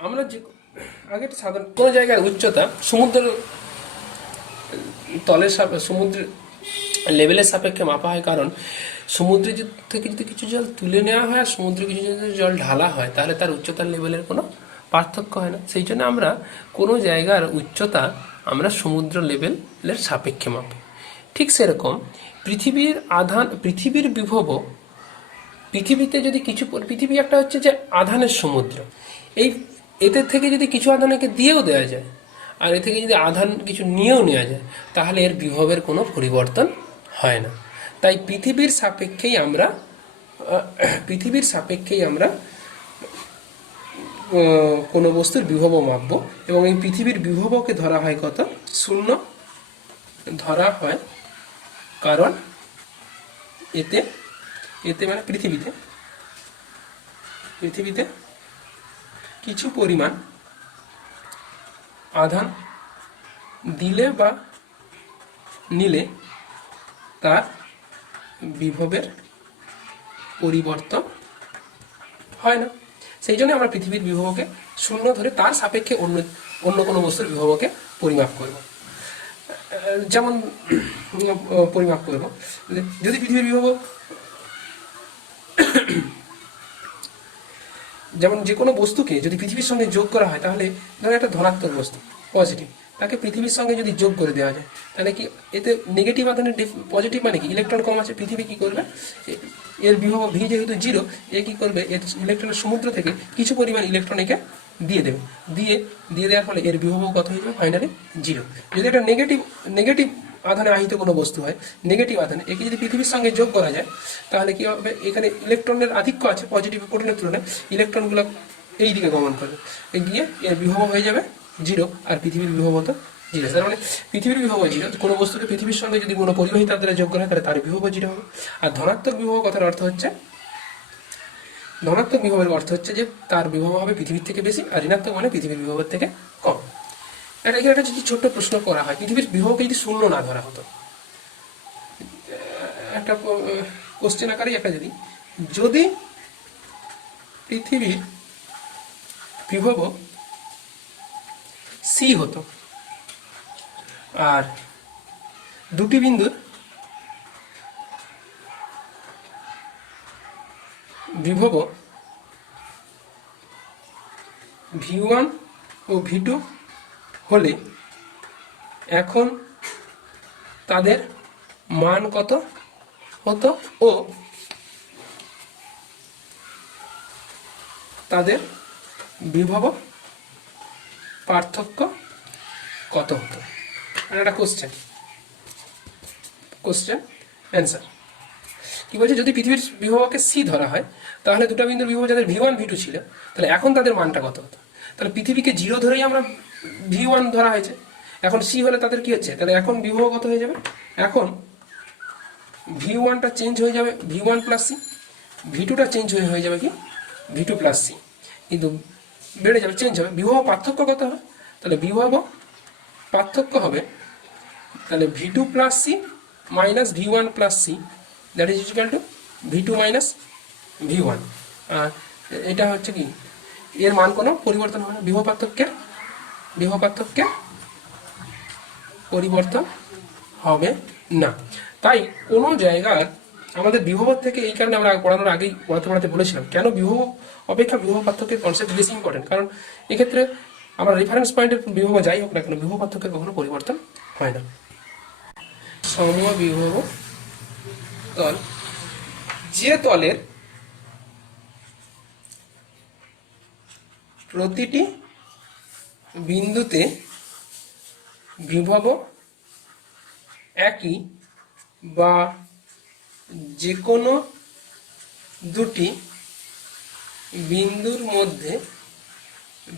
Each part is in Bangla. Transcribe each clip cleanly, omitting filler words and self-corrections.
আমরা যে আগে একটা সাধারণ কোনো জায়গার উচ্চতা সমুদ্র তলের সমুদ্রের লেভেলের সাপেক্ষে মাপা হয়, কারণ সমুদ্রে থেকে যদি কিছু জল তুলে নেওয়া হয় আর সমুদ্রে কিছু যদি জল ঢালা হয় তাহলে তার উচ্চতার লেভেলের কোনো পার্থক্য হয় না। সেই জন্য আমরা কোনো জায়গার উচ্চতা আমরা সমুদ্র লেভেলের সাপেক্ষে মাপি। ঠিক সেরকম পৃথিবীর বিভব, পৃথিবীতে যদি কিছু, পৃথিবী একটা হচ্ছে যে আধানের সমুদ্র, এই এদের থেকে যদি কিছু আধান একে দিয়েও দেওয়া যায় আর এ থেকে যদি আধান কিছু নিয়েও নেওয়া যায় তাহলে এর বিভবের কোনো পরিবর্তন হয় না। তাই পৃথিবীর সাপেক্ষেই আমরা কোনো বস্তুর বিভব মাপবো, এবং এই পৃথিবীর বিভবকে ধরা হয় কত? 0 ধরা হয়, কারণ এতে এতে মানে পৃথিবীতে কিছু পরিমাণ আধান দিলে বা নিলে তার বিভবের পরিবর্তন হয় না। সেই জন্য আমরা পৃথিবীর বিভবকে 0 ধরে তার সাপেক্ষে অন্য কোনো বস্তুর বিভবকে পরিমাপ করব। যেমন পরিমাপ করব, যদি পৃথিবীর বিভব, যেমন যে কোনো বস্তুকে যদি পৃথিবীর সঙ্গে যোগ করা হয় তাহলে ধরো একটা ধনাত্মক বস্তু পজিটিভ, তাকে পৃথিবীর সঙ্গে যদি যোগ করে দেওয়া যায় তাহলে কি এতে নেগেটিভ আধানের পজিটিভ মানে কি ইলেকট্রন কম আছে, পৃথিবী কি করবে, এর বিভব ভি যেহেতু 0, এ কি করবে, এর ইলেকট্রনের সমুদ্র থেকে কিছু পরিমাণ ইলেকট্রন একে দিয়ে দেবে, দিয়ে দেওয়ার ফলে এর বিভব কত হয়ে যাবে? ফাইনালি 0। যদি একটা নেগেটিভ আধানে আহিত কোনো বস্তু হয়, নেগেটিভ আধানে, একে যদি পৃথিবীর সঙ্গে যোগ করা যায় তাহলে কি হবে, এখানে ইলেকট্রনের আধিক্য আছে পজিটিভ প্রোটনের তুলনায়, ইলেকট্রনগুলো এই দিকে গমন করবে, গিয়ে এর বিভব হয়ে যাবে 0, আর পৃথিবীর বিভব হতো 0। তার মানে পৃথিবীর বিভব 0, কোনো বস্তুকে পৃথিবীর সঙ্গে যদি কোনো পরিবাহী তার দ্বারা যোগ করা হয় তাহলে তার বিভব 0 হবে। আর ধনাত্মক বিভব কথার অর্থ হচ্ছে, ধনাত্মক বিভবের অর্থ হচ্ছে যে তার বিভব হবে পৃথিবীর থেকে বেশি, আর ঋণাত্মক মানে পৃথিবীর বিভবের থেকে কম। এখানে একটা যদি ছোট্ট প্রশ্ন করা হয়, পৃথিবীর বিভবকে যদি 0 না ধরা হতো, একটা কোশ্চেন আকারেই একটা যদি পৃথিবীর বিভব সি হতো আর দুটি বিন্দুর বিভব V1 ও V2 হলে এখন তাদের মান কত হতো ও তাদের বিভব পার্থক্য কত হতো? একটা কোশ্চেন অ্যান্সার কি বলছে, যদি পৃথিবীর বিভবকে সি ধরা হয় তাহলে দুটো বিন্দুর বিভব যাদের V1 V2 ছিল তাহলে এখন তাদের মানটা কত হতো? তাহলে পৃথিবীকে 0 ধরেই আমরা V1 ধরা হয়েছে, এখন সি হলে তাদের কি হচ্ছে, তাহলে এখন বিভব কত হয়ে যাবে? এখন V1টা চেঞ্জ হয়ে যাবে V1 প্লাস সি, V2টা চেঞ্জ হয়ে যাবে কি V2 প্লাস সি, কিন্তু বেড়ে যাবে, চেঞ্জ হবে। বিভব পার্থক্য কত হবে? তাহলে বিভব পার্থক্য হবে তাহলে V2 plus C minus V1 plus C, that is equal to V2 minus V1। আর এটা হচ্ছে কি, এর মান কোনো পরিবর্তন হবে না, বিভব পার্থক্যের পরিবর্তন হবে না। তাই কোনো জায়গার আমাদের বিভব থেকে, এই কারণে আমরা পড়ানোর আগেই পড়াতে বলেছিলাম কেন বিভব অপেক্ষা বিভব পার্থক্যের কনসেপ্ট বেশি ইম্পর্টেন্ট, কারণ এক্ষেত্রে আমরা রেফারেন্স পয়েন্টের বিভব যাই হোক না কেন বিভব পার্থক্যের কখনো পরিবর্তন হয় না। সমবিভব তল, যে তলের প্রতিটি বিন্দুতে বিভব একই বা যে কোনো দুটি বিন্দুর মধ্যে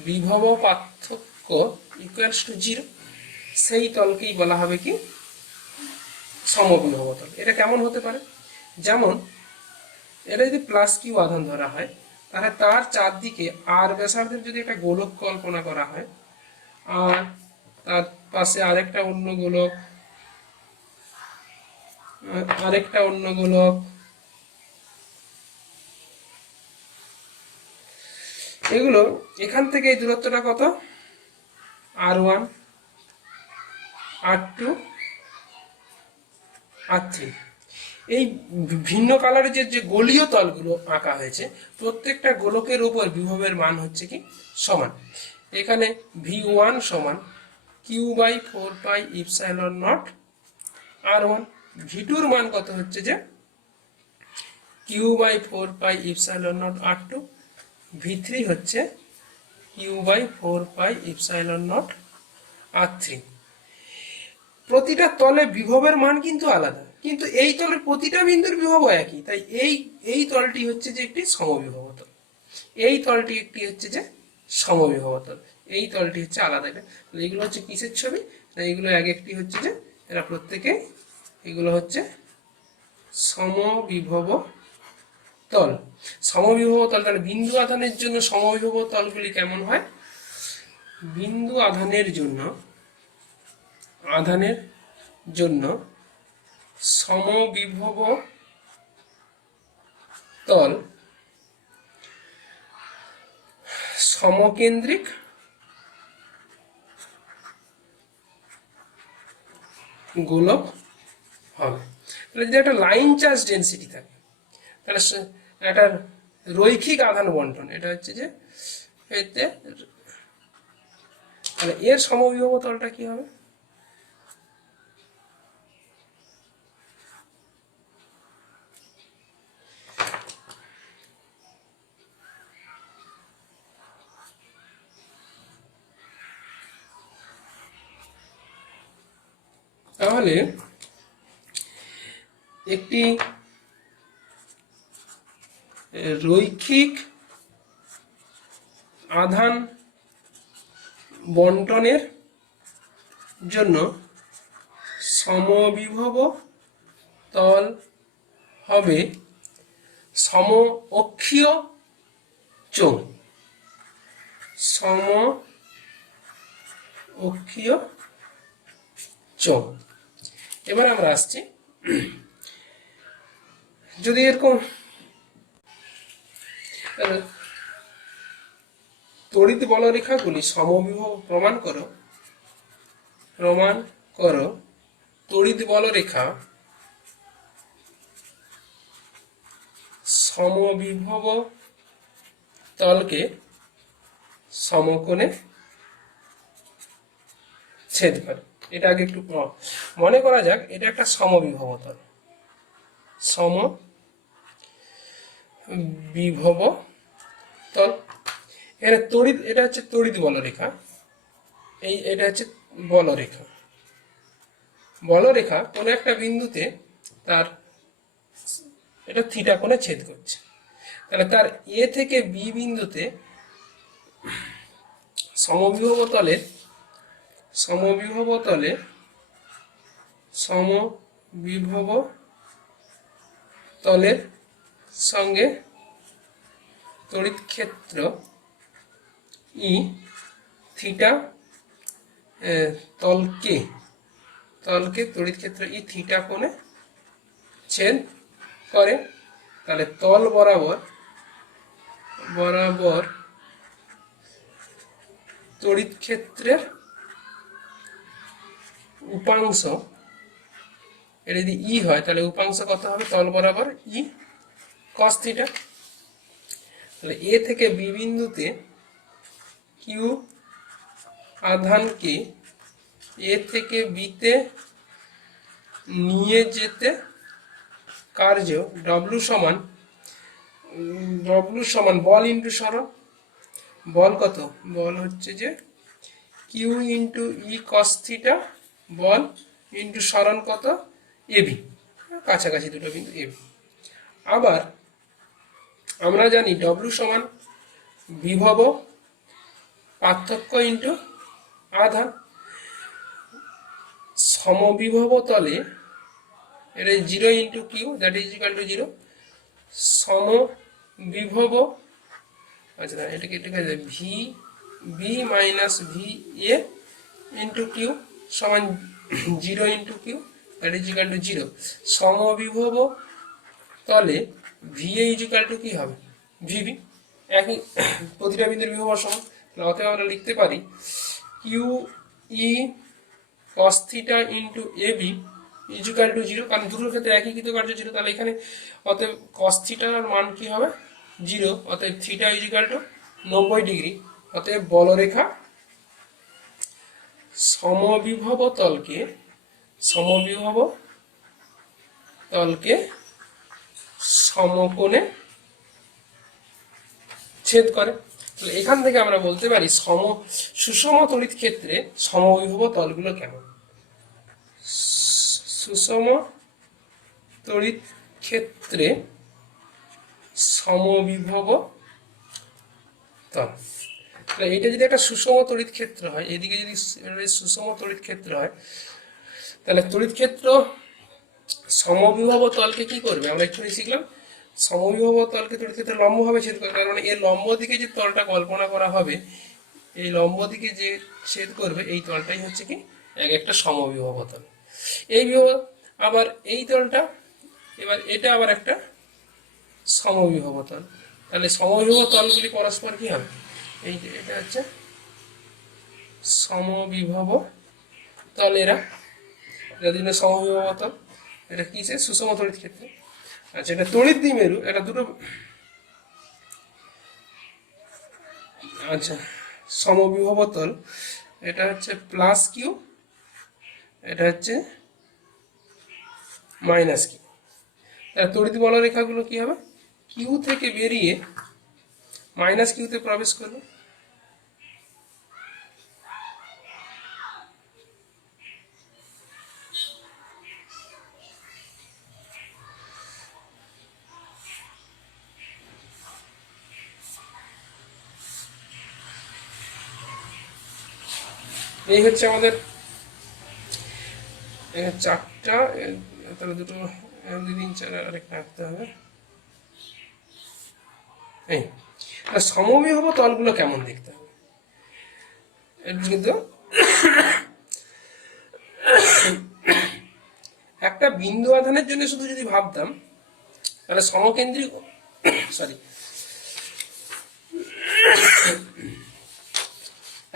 বিভব পার্থক্য ইকুয়ালস টু 0, সেই তলকেই বলা হবে কি সমবিভব তল। এটা কেমন হতে পারে? যেমন এটা যদি প্লাস কিউ আধান ধরা হয় তাহলে তার চারদিকে আর ব্যাসার্ধের যদি একটা গোলক কল্পনা করা হয়, আর তার পাশে আরেকটা অন্য গোলক, এগুলো এখান থেকে এই দূরত্বটা কত, R1, R2, R3। এই ভিন্ন কালারের যে গোলীয় তলগুলো আঁকা হয়েছে, প্রত্যেকটা গোলকের উপর বিভবের মান হচ্ছে কি সমান। এখানে V1 সমান Q/4πε0 R1, V2 মান কত হচ্ছে যে Q/4πε0 R2, V3 হচ্ছে Q/4πε0 R3। প্রতিটা তলে বিভবের মান কিন্তু আলাদা, কিন্তু এই তলের প্রতিটা বিন্দুর বিভব একই, তাই এই তলটি হচ্ছে যে একটি সমবিভব তল, এই তলটি একটি হচ্ছে যে সমবিভব তল, এই তলটি হচ্ছে আলাদা। এইগুলো হচ্ছে কিসের ছবি, এইগুলো এক একটি হচ্ছে যে এরা প্রত্যেকে, এগুলো হচ্ছে সমবিভব তল। সমবিভব তল, তাহলে বিন্দু আধানের জন্য সমবিভব তলগুলি কেমন হয়? বিন্দু আধানের জন্য সমবিভব তল সমকেন্দ্রিক গোলক হবে। তাহলে যদি একটা লাইন চার্জ ডেন্সিটি থাকে, তাহলে একটা রৈখিক আধান বন্টন, এটা হচ্ছে যে এতে, তাহলে এর সমবিভব তলটা কি হবে? তাহলে একটি রৈখিক আধান বন্টনের জন্য সমবিভব তল হবে সম অক্ষীয় চোঙ, সম অক্ষীয় চোঙ। এবার আমরা আসছি, যদি এরকম তড়িৎ বলরেখাগুলি সমবিভব প্রমাণ করো তড়িৎ বলরেখা সমবিভব তলকে সমকোণে ছেদ করে। এটা আগে একটু মনে করা যাক, এটা একটা সমবিভব তল, সমবিভব তল। এখানে তড়িৎ, এটা হচ্ছে তড়িৎ বলরেখা, এটা হচ্ছে বলরেখা কোনো একটা বিন্দুতে তার এটা থিটা কোণে ছেদ করছে। তাহলে তার এ থেকে বি বিন্দুতে সমবিভব তলের সঙ্গে তড়িৎ ক্ষেত্র ই থিটা, তলকে তড়িৎ ক্ষেত্র ই থিটা কোণে ছেদ করে। তাহলে তল বরাবর তড়িৎ ক্ষেত্রের উপাংশ, এটা যদি ই হয় তাহলে উপাংশ কত হবে? তল বরাবর ই কস থিটা। তাহলে এ থেকে বি বিন্দুতে কিউ আধানকে এ থেকে বিতে নিয়ে যেতে কার্য ডব্লিউ সমান বল ইন্টু সরণ। বল কত? বল হচ্ছে যে কিউ ইন্টু ই কস থিটা, বল ইন্টু সরণ কত? এবি, কাছাকাছি দুটো বিন্দু এবি। আবার আমরা জানি ডব্লিউ সমান বিভব পার্থক্য ইন্টু আধান। সমবিভব তলে এটা 0 into Q, that is equal to 0। সমবিভব, আচ্ছা এটাকে V B minus V A into Q সমান 0 into Q, that is equal to 0। সমবিভব তলে V A is equal to কি হবে? ভিবি। একই প্রতিটা বিন্দুর বিভব সমান, অতএব আমরা লিখতে পারি Q E cos theta into A B equal to zero, কারণ দুটোর ক্ষেত্রে একই কৃতকার্য ছিল, তাহলে এখানে অতএব cos থিটার মান কি হবে জিরো, অতএব থিটা ইজুকাল টু 90 ডিগ্রি। অতএব বলরেখা সমবিভব তলকে সমকোণে ছেদ করে। তাহলে এখান থেকে আমরা বলতে পারি সুষম তড়িৎ ক্ষেত্রে সমবিভব তলগুলো কেমন। সুষম তড়িৎ ক্ষেত্রে সমবিভব তল, তাহলে এটা যদি একটা সুষম তড়িৎ ক্ষেত্র হয়, এদিকে যদি সুষম তড়িৎ ক্ষেত্র হয়, তাহলে তড়িৎ ক্ষেত্র সমবিভব তলকে কি করবে, আমরা একটু শিখলাম সমবিভব তলকে তড়িৎ ক্ষেত্রে লম্বভাবে ছেদ করবে, কারণ এর লম্ব দিকে যে তলটা কল্পনা করা হবে, এই লম্ব দিকে যে ছেদ করবে এই তলটাই হচ্ছে কি একটা সমবিভব তল। এই বিভব আবার এই তলটা, এবার এটা আবার একটা সমবিভব তল, তাহলে সমবিভব তলগুলি পরস্পর কি হবে, এই যে এটা হচ্ছে সমবিভব তল, এরা দুটো সমবিভব তল, এটা কিসে সুষম তড়িৎ ক্ষেত্রে। আচ্ছা, এটা তড়িৎ দ্বিমেরু, এটা দুটো আচ্ছা সমবিভব তল, এটা হচ্ছে প্লাস কিউ, এটা হচ্ছে মাইনাস কিউ। তড়িৎ বলরেখাগুলো কি হবে, কিউ থেকে বেরিয়ে মাইনাস কিউতে প্রবেশ করবে। এই হচ্ছে আমাদের চারটা, তাহলে দুটো 2 3 4 আরেকটা রাখতে হবে। এই সমবিভব তলগুলো কেমন দেখতে হবে, কিন্তু একটা বিন্দু আধানের জন্য শুধু যদি ভাবতাম, তাহলে সমকেন্দ্রিক সরি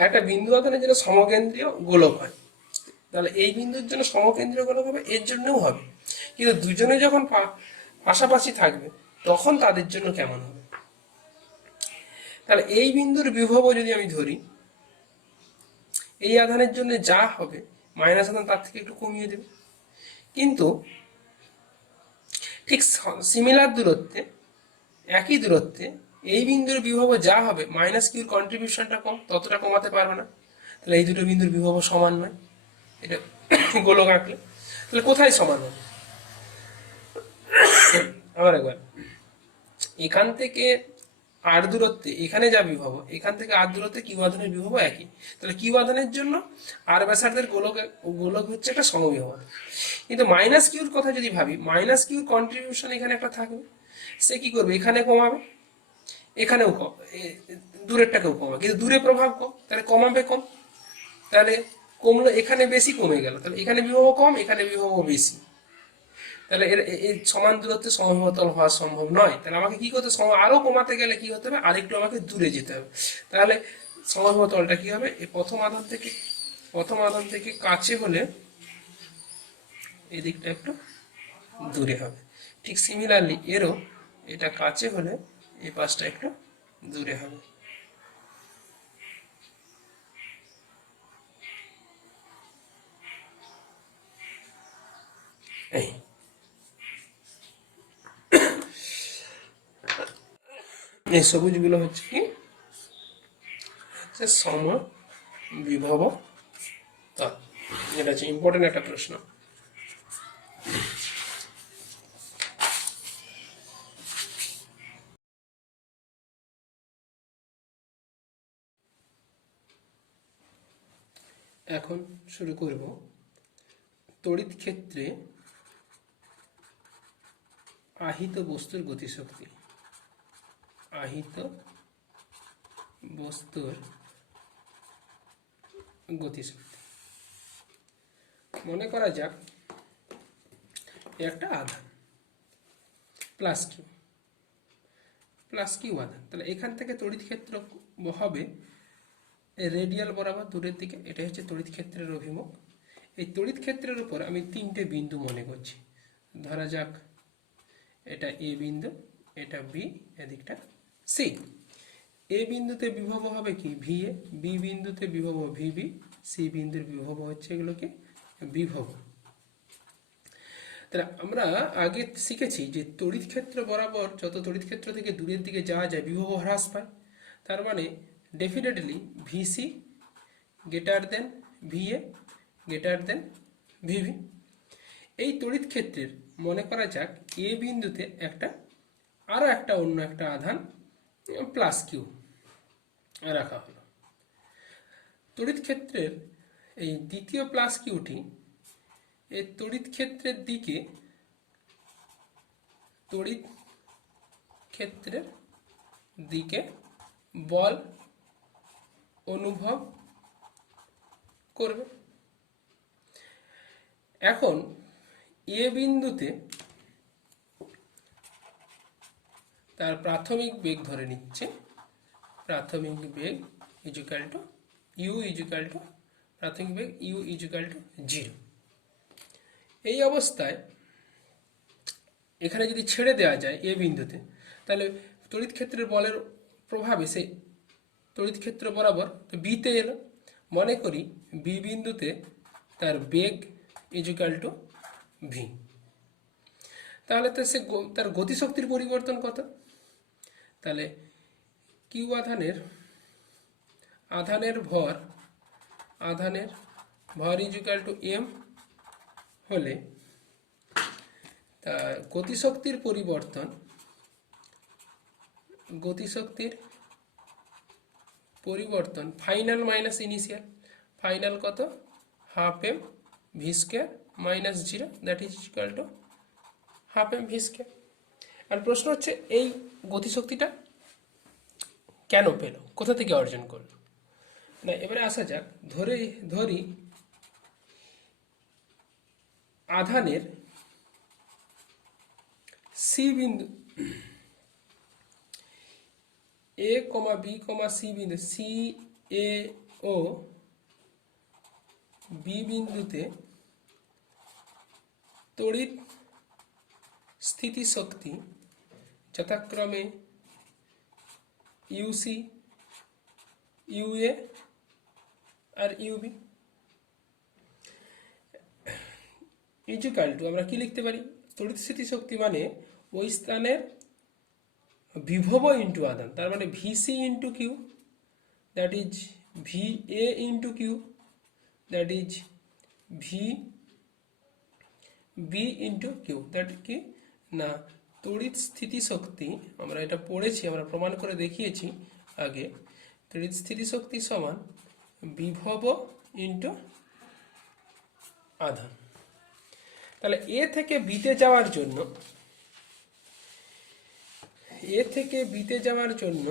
একটা বিন্দু আধানের জন্য সমকেন্দ্রীয় গোলক হয়, তাহলে এই বিন্দুর জন্য সমকেন্দ্রীয় গোলক হবে, এর জন্যও হবে, কিন্তু দুজনে যখন পাশাপাশি থাকবে তখন তাদের জন্য কেমন হবে। তাহলে এই বিন্দুর বিভব যদি আমি ধরি, এই আধানের জন্য যা হবে মাইনাস আধান তার থেকে একটু কমিয়ে দেবে, কিন্তু ঠিক সিমিলার দূরত্বে, একই দূরত্বে এই বিন্দুর বিভব যা হবে মাইনাস কিউর কন্ট্রিবিউশনটা কম, ততটা কমাতে পারবে না, তাহলে এই দুটো বিন্দুর বিভব সমান নয়, এটা গোলক আঁকলে তাহলে কোথায় সমান হবে। আবার একবার, এখান থেকে আর দূরত্বে এখানে যা বিভব, এখান থেকে আর দূরত্বে কিউ আধানের বিভব একই, তাহলে কিউ আধানের জন্য আর ব্যাসার্ধের গোলক হচ্ছে একটা সমবিভব। কিন্তু মাইনাস কিউর কথা যদি ভাবি, মাইনাস কিউর কন্ট্রিবিউশন এখানে একটা থাকবে, সে কি করবে এখানে কমাবে, এখানেও কম, দূরেরটাকেও কমাবে, কিন্তু দূরে প্রভাব কম, তাহলে কমাবে কম, তাহলে কমলো এখানে বেশি কমে গেল, তাহলে এখানে বিভব কম এখানে বিভব বেশি, তাহলে এই সমান দূরত্বে সমবিভব হওয়া সম্ভব নয়। তাহলে আমাকে কি করতে, আরো কমাতে গেলে কি হতে হবে, আরেকটু আমাকে দূরে যেতে হবে, তাহলে সমবিভব তলটা কি হবে, এই প্রথম আধান থেকে কাছে হলে এই দিকটা একটু দূরে হবে, ঠিক সিমিলারলি এরও এটা কাছে হলে এই পাশটা একটু দূরে হবে। এই সবুজগুলো হচ্ছে কি সমবিভব তল, এটা হচ্ছে ইম্পর্টেন্ট একটা প্রশ্ন। এখন শুরু করব তড়িৎ ক্ষেত্রে আহিত বস্তুর গতিশক্তি। আহিত বস্তুর গতিশক্তি, মনে করা যাক একটা আধান প্লাস প্লাস কিউ আধান। তাহলে এখান থেকে তড়িৎ ক্ষেত্র হবে রেডিয়াল বরাবর দূরের দিকে, এটা হচ্ছে তড়িৎ ক্ষেত্রের অভিমুখ। এই তড়িৎ ক্ষেত্রের উপর আমি তিনটে বিন্দু মনে করছি, ধরা যাক এটা এ বিন্দু, এটা বি, এদিকটা সি। এ বিন্দুতে বিভব হবে কি ভি এ, বি বিন্দুতে বিভব ভিবি, সি বিন্দুর বিভব হচ্ছে এগুলোকে বিভব। তাহলে আমরা আগে শিখেছি যে তড়িৎ ক্ষেত্র বরাবর যত তড়িৎ ক্ষেত্র থেকে দূরের দিকে যাওয়া যায় বিভব হ্রাস পায়। তার মানে definitely V C greater than V A greater than V V. এই তড়িৎ ক্ষেত্রের মনে করা যাক এ বিন্দুতে আরও একটা অন্য একটা আধান প্লাস কিউ রাখা হলো। তড়িৎ ক্ষেত্রের এই দ্বিতীয় প্লাস কিউটি এই তড়িৎ ক্ষেত্রের দিকে বল অনুভব করবে। এখন এ বিন্দুতে তার প্রাথমিক বেগ ধরে নিচ্ছে, প্রাথমিক বেগ equal to U equal to প্রাথমিক বেগ ইউ ইকুয়াল টু 0। এই অবস্থায় এখানে যদি ছেড়ে দেওয়া যায় এ বিন্দুতে, তাহলে তড়িৎ ক্ষেত্রের বলের প্রভাবে সেই তড়িৎ ক্ষেত্র বরাবর বিতে এলো। মনে করি বি বিন্দুতে তার বেগ ইকুয়াল টু ভি। তাহলে তো তার গতিশক্তির পরিবর্তন কত? তাহলে কিউ আধানের ভর ইকুয়াল টু এম হলে তা গতিশক্তির পরিবর্তন ফাইনাল মাইনাস ইনিশিয়াল, ফাইনাল কত half M V square minus 0, that is equal to half M V square. আর প্রশ্ন হচ্ছে এই গতিশক্তিটা কেন পেল, কোথা থেকে অর্জন করলো? না, এবারে আসা যাক, ধরি আধানের সি বিন্দু A comma B comma C বিন্দু, সি এ ও বি বিন্দুতে তড়িৎ স্থিতিশক্তি যথাক্রমে ইউসি, ইউএ আর ইউবি ইকুয়াল টু আমরা কি লিখতে পারি? তড়িৎ স্থিতিশক্তি মানে ওই স্থানের বিভব ইন্টু আধান, তার মানে V C into Q, that is V A into Q, that is V B into Q. That কি না, তড়িৎ স্থিতিশক্তি আমরা এটা পড়েছি, আমরা প্রমাণ করে দেখিয়েছি আগে, তড়িৎ স্থিতিশক্তি সমান বিভব ইন্টু আধান। তাহলে এ থেকে বিতে যাওয়ার জন্য এ থেকে বিতে যাওয়ার জন্য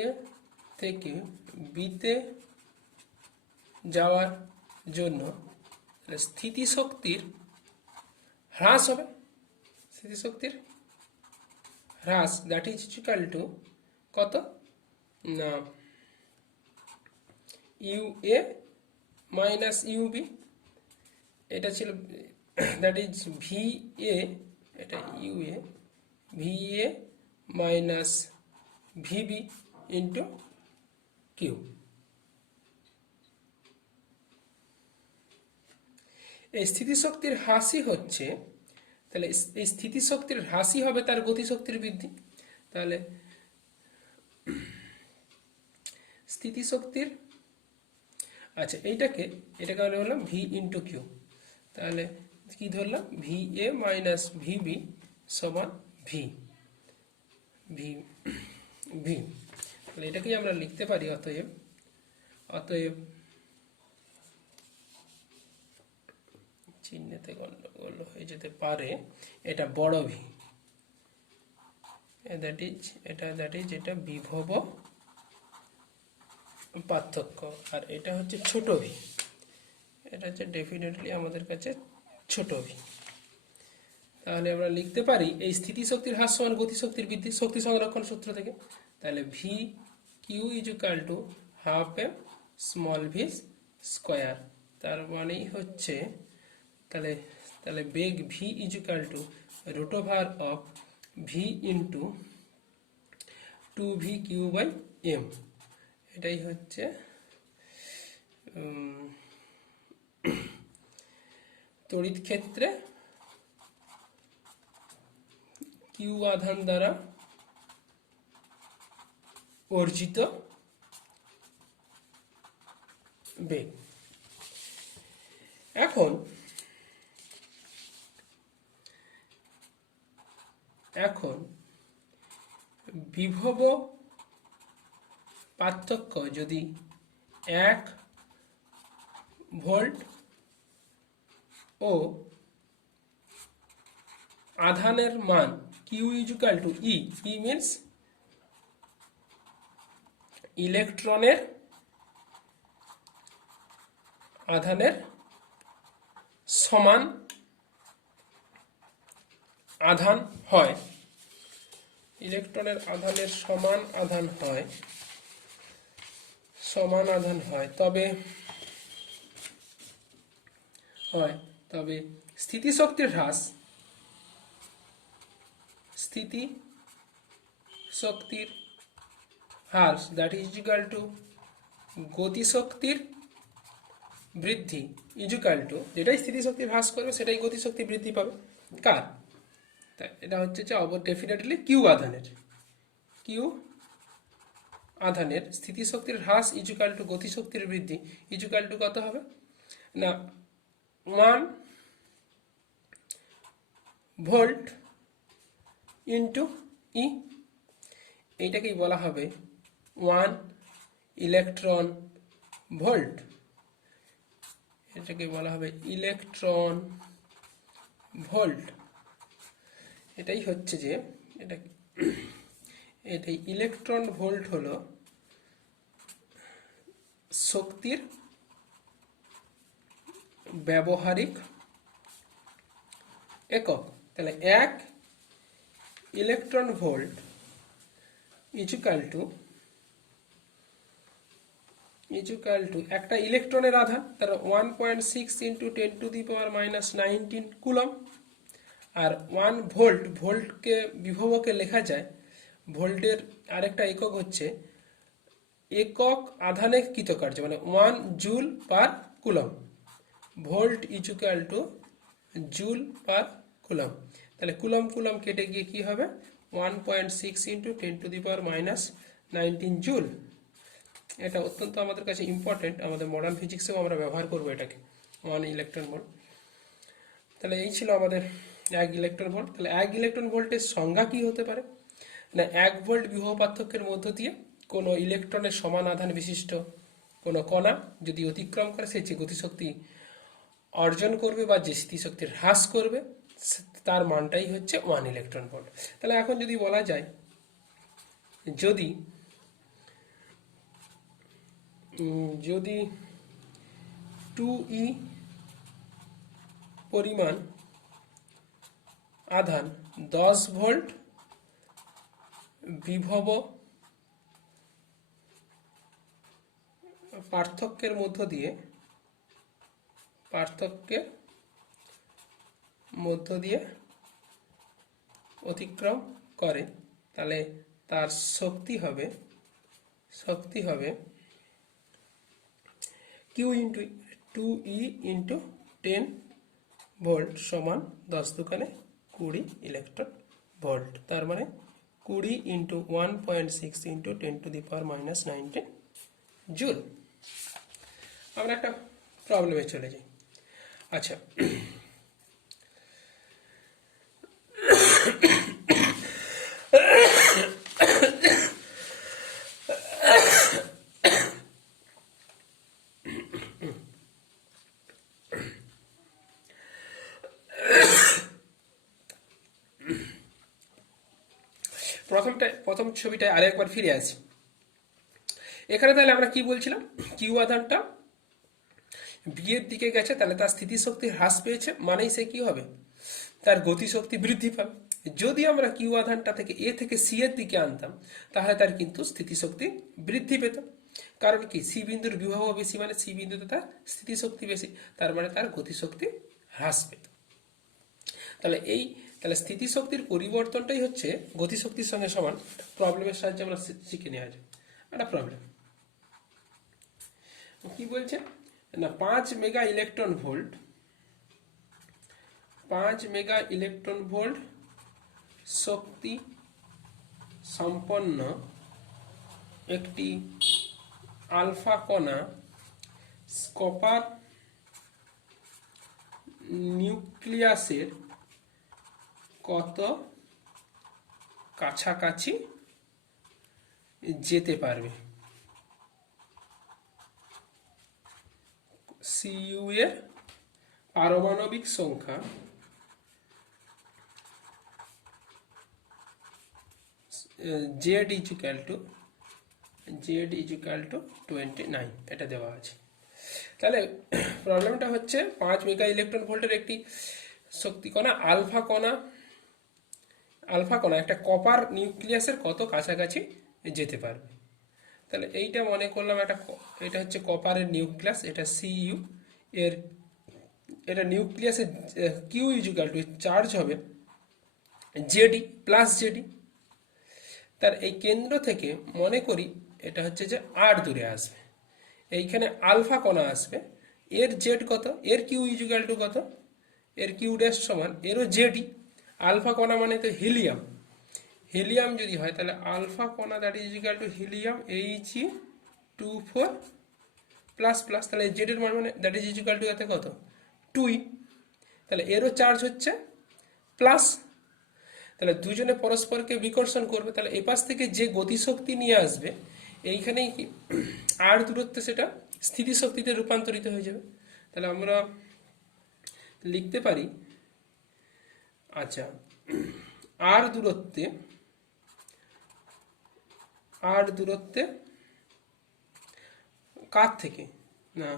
এ থেকে বিতে যাওয়ার জন্য স্থিতিশক্তির হ্রাস হবে, স্থিতিশক্তির হ্রাস দ্যাট ইজ ইকুয়াল টু কত না ইউ এ মাইনাস ইউবি, এটা ছিল দ্যাট ইজ ভি এ, এটা U A, V A minus V B into Q. এই স্থিতিশক্তির হ্রাসই হচ্ছে, তাহলে এই স্থিতিশক্তির হ্রাসই হবে তার গতিশক্তির বৃদ্ধি। তাহলে স্থিতিশক্তির আচ্ছা এটাকে আমরা বললাম ভি ইন্টু কিউ, তাহলে কি ধরলাম ভি এ মাইনাস ভিবি সমান ভি ভি ভি। তাহলে এটাকেই আমরা লিখতে পারি অতএব চিহ্নেতে গন্ডগোল হয়ে যেতে পারে, এটা বড় ভি, দ্যাট ইজ এটা বিভব পার্থক্য, আর এটা হচ্ছে ছোট ভি, এটা হচ্ছে ডেফিনেটলি আমাদের কাছে ছোট ভি। তাহলে আমরা লিখতে পারি এই স্থিতিশক্তির হ্রাস সমান গতিশক্তির বৃদ্ধি শক্তি সংরক্ষণ সূত্র থেকে। তাহলে V Q is equal to half M small V square. তার মানেই হচ্ছে তাহলে তাহলে বেগ V is equal to root over of V into 2v Q by M. এটাই হচ্ছে তড়িৎ ক্ষেত্রে কিউ আধান দ্বারা অর্জিত বেগ। এখন বিভব পার্থক্য যদি 1 ভোল্ট ও আধানের মান Q equal to E, E means ইলেকট্রনের আধানের সমান আধান হয়, ইলেকট্রনের আধানের সমান আধান হয়, তবে স্থিতিশক্তির হ্রাস দ্যাট ইজ ইকুয়াল টু গতিশক্তির বৃদ্ধি ইকুয়াল টু, যেটাই স্থিতিশক্তি হ্রাস করবে সেটাই গতিশক্তি বৃদ্ধি পাবে। কার? এটা হচ্ছে যে ডেফিনেটলি কিউ আধানের স্থিতিশক্তির হ্রাস ইকুয়াল টু গতিশক্তির বৃদ্ধি ইকুয়াল টু কত হবে না 1 ভোল্ট ইন্টু ই। এইটাকেই বলা হবে 1 ইলেকট্রন ভোল্ট, এটাকে বলা হবে ইলেকট্রন ভোল্ট। এটাই হচ্ছে যে এটাই ইলেকট্রন ভোল্ট হলো শক্তির ব্যবহারিক একক। তাহলে 1 ইলেকট্রন ভোল্ট ইকুয়াল টু একটা ইলেকট্রনের আধান, তার 1.6 into 10 to the power minus 19 coulomb. আর 1 ভোল্টকে বিভবকে লেখা যায়, ভোল্টের আরেকটা একক হচ্ছে একক আধানে কৃতকার্য, মানে 1 joule per coulomb. Volt equal to joule per coulomb. তাহলে কুলম কেটে গিয়ে কি হবে 1.6 into 10 to the power minus 19 joule. এটা অত্যন্ত আমাদের কাছে ইম্পর্টেন্ট, আমাদের মডার্ন ফিজিক্সেও আমরা ব্যবহার করবো এটাকে, 1 ইলেকট্রন ভোল্ট। তাহলে এই ছিল আমাদের 1 ইলেকট্রন ভোল্ট। তাহলে 1 ইলেকট্রন ভোল্টের সংজ্ঞা কি হতে পারে না 1 ভোল্ট বিভব পার্থক্যের মধ্য দিয়ে কোনো ইলেকট্রনের সমান আধান বিশিষ্ট কোনো কণা যদি অতিক্রম করে, সে যে গতিশক্তি অর্জন করবে বা যে স্থিতিশক্তির হ্রাস করবে তার মানটাই হচ্ছে 1 ইলেকট্রন ভোল্ট। তাহলে এখন যদি বলা যায় যদি 2e পরিমাণ আধান 10 ভোল্ট বিভব পার্থক্যের মধ্য দিয়ে অতিক্রম করে, তাহলে তার শক্তি হবে Q into 2e into 10 volt সমান 10 দুগুণে 20 ইলেকট্রন ভোল্ট। তার মানে 20 into 1.6 into 10 to the power minus 19 joule. আমরা একটা প্রবলেমে চলে যাই। আচ্ছা, প্রথম ছবিটায় আরেকবার ফিরে আসি। এখানে তাহলে আমরা কি বলছিলাম, কিউ আধানটা বি এর দিকে গেছে, তাহলে তার স্থিতিশক্তি হ্রাস পেয়েছে, মানেই সে কি হবে তার গতিশক্তি বৃদ্ধি পাবে। যদি আমরা কিউ আধানটা থেকে এ থেকে সি এর দিকে আনতাম তাহলে তার কিন্তু স্থিতিশক্তি বৃদ্ধি পেত। কারণ কি, সি বিন্দুর বিভব বেশি মানে সি বিন্দুতে তার স্থিতিশক্তি বেশি, তার মানে তার গতিশক্তি হ্রাস পেত। তাহলে স্থিতিশক্তির পরিবর্তনটাই হচ্ছে গতিশক্তির সঙ্গে সমান। প্রবলেমের সাহায্যে আমরা শিখে নেওয়া যায় একটা প্রবলেম। কি বলছে না, 5 মেগা ইলেকট্রন ভোল্ট শক্তি সম্পন্ন একটি আলফা কণা কপার নিউক্লিয়াসের কত কাছাকাছি যেতে পারবে। সিইউ এর পারমাণবিক সংখ্যা জেড ইজিক্যাল টু 29 এটা দেওয়া আছে। তাহলে প্রবলেমটা হচ্ছে 5 মেগা ইলেকট্রন ভোল্টের একটি শক্তি কণা আলফা কণা একটা কপার নিউক্লিয়াসের কত কাছাকাছি যেতে পারবে। তাহলে এইটা মনে করলাম এটা হচ্ছে কপারের নিউক্লিয়াস, এটা সিইউ এর, এটা নিউক্লিয়াসের কিউ ইজিক্যাল টু চার্জ হবে জেডি প্লাস জেডি। তার এই কেন্দ্র থেকে মনে করি এটা হচ্ছে যে আর দূরে আসবে, এইখানে আলফা কণা আসবে, এর জেড কত, এর কিউ ইজিক্যাল টু কত, এর কিউ ড্যাশ সমান এরও জেডি। আলফা কণা মানে তো হিলিয়াম যদি হয় তাহলে আলফা কণা that is equal to helium He24 plus plus, তাহলে জেড এর মান মানে দ্যাট ইজ ইজিক্যাল টু এতে কত 2E। তাহলে এরও চার্জ হচ্ছে প্লাস, তাহলে দুজনে পরস্পরকে বিকর্ষণ করবে, তাহলে এপাশ থেকে যে গতিশক্তি নিয়ে আসবে এইখানেই কি আর দূরত্বে সেটা স্থিতিশক্তিতে রূপান্তরিত হয়ে যাবে। তাহলে আমরা লিখতে পারি, আচ্ছা আর দূরত্বে কার থেকে না,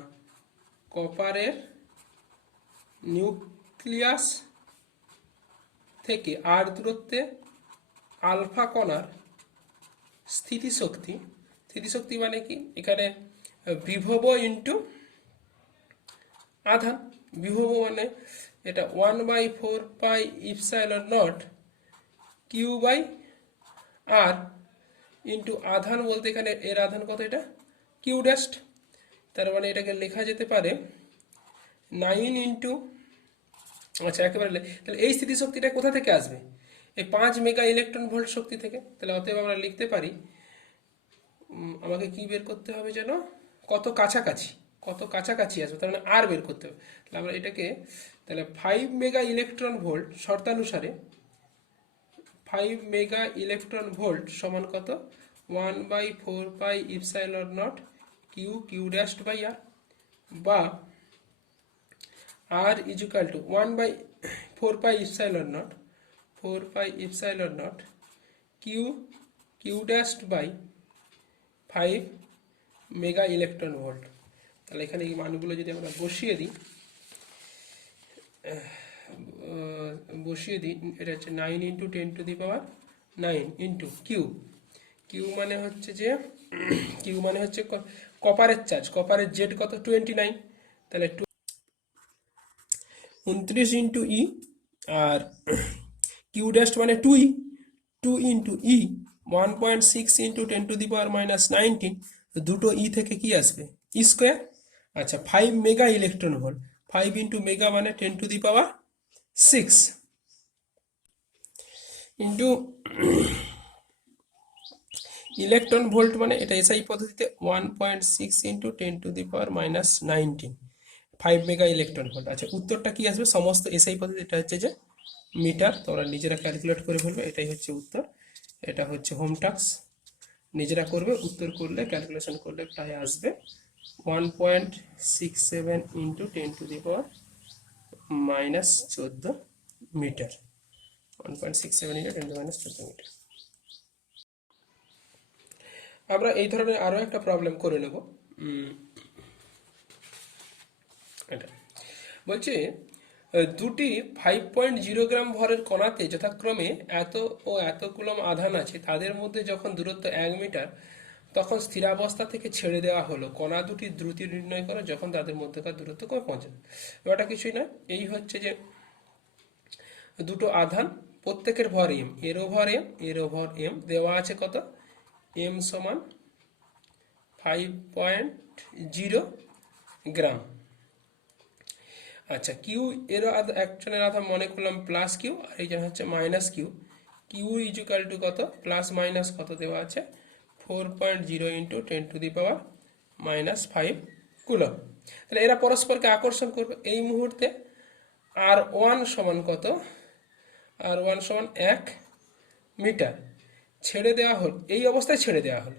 কপারের নিউক্লিয়াস থেকে আর দূরত্বে আলফা কণার স্থিতিশক্তি মানে কি, এখানে বিভব ইন্টু আধান, বিভব মানে এটা 1/4 pi epsilon naught Q by r into আধান বলতে এখানে এর আধান কত, এটা কিউ ড্যাস্ট। তার মানে এটাকে লেখা যেতে পারে 9 ইন্টু, আচ্ছা একেবারে তাহলে এই স্থিতিশক্তিটা কোথা থেকে আসবে, এই 5 মেগা ইলেকট্রন ভোল্ট শক্তি থেকে। তাহলে অতএব আমরা লিখতে পারি, আমাকে কি বের করতে হবে যেন, কত কাছাকাছি আসবে, তার মানে আর বের করতে হবে। তাহলে আমরা এটাকে তাহলে 5 মেগা ইলেকট্রন ভোল্ট শর্তানুসারে 5 মেগা ইলেকট্রন ভোল্ট সমান কত 1/4 pi epsilon naught Q dash by R, বা R equal to 1/4 pi epsilon naught Q dash by 5 mega electron volt. তাহলে এখানে এই মানগুলো যদি আমরা বসিয়ে দিই, এটা হচ্ছে 9 ইন্টু 10⁹ ইন্টু কিউ মানে হচ্ছে কপারের চার্জ, কপারের জেড কত 29, তাহলে 29 ইন্টু ই, আর কিউ ড্যাশ মানে 2 ইন্টু ই 1.6 ইন্টু 10⁻⁻19, দুটো ই থেকে কি আসবে ই স্কোয়ার। আচ্ছা 5 mega electron volt, 5 into mega মানে 10⁻6 ইন্টু ইলেকট্রন ভোল্ট মানে এটা এসআই পদ্ধতিতে 1.6 ইন্টু 10⁻⁻19 5 মেগা ইলেকট্রন ভোল্ট। আচ্ছা উত্তরটা কি আসবে, সমস্ত এসআই পদ্ধতি এটা হচ্ছে যে মিটার, তোমরা নিজেরা ক্যালকুলেট করে ফেলবে, এটাই হচ্ছে উত্তর। এটা হচ্ছে হোম টাস্ক, নিজেরা করবে, উত্তর করলে ক্যালকুলেশন করলে প্রায় আসবে 1.67 ইন্টু 10⁻⁻14 মিটার, 1.67 ইন্টু 10⁻14 মিটার। আমরা এই ধরনের আরো একটা প্রবলেম করে নেব। এটা বলছে দুটি 5.0 গ্রাম ভরের কণাতে যথাক্রমে এত ও এত কুলম আধান আছে, তাদের মধ্যে যখন দূরত্ব 1 মিটার, তখন স্থিরাবস্থা থেকে ছেড়ে দেওয়া হলো কণা দুটির দ্রুতি নির্ণয় করো যখন তাদের মধ্যকার দূরত্ব কমে পৌঁছাবে। ওটা কিছুই না, এই হচ্ছে যে দুটো আধান, প্রত্যেকের ভর এম, এর ওভার এম দেওয়া আছে কত, এম সমান 5.0 গ্রাম। আচ্ছা, কিউ এর একজনের আধা মনে করলাম প্লাস কিউ, আর এইজন হচ্ছে minus Q. Q equal to কত, প্লাস মাইনাস কত দেওয়া আছে, 4.0 ইন্টু 10⁻⁻5 কুলম। তাহলে এরা পরস্পরকে আকর্ষণ করবে এই মুহূর্তে। আর ওয়ান সমান কত, আর ওয়ান সমান 1 মিটার ছেড়ে দেওয়া হল, এই অবস্থায় ছেড়ে দেওয়া হলো।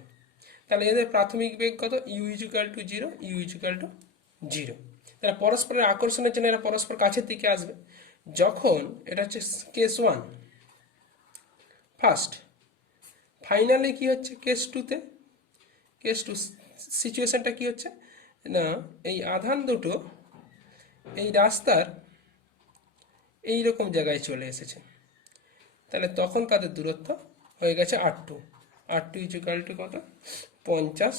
তাহলে এদের প্রাথমিক বেগ কত, u equal to 0, u equal to 0। তারা পরস্পরের আকর্ষণের জন্য এরা পরস্পর কাছের দিকে আসবে। যখন এটা হচ্ছে কেস 1 ফার্স্ট, ফাইনালি কি হচ্ছে কেস 2তে, কেস 2 সিচুয়েশনটা কি হচ্ছে না, এই আধান দুটো এই রাস্তার এই রকম জায়গায় চলে এসেছে। তাহলে তখন তাদের দূরত্ব হয়ে গেছে R2, R2 ইজুকাল টু কত, 50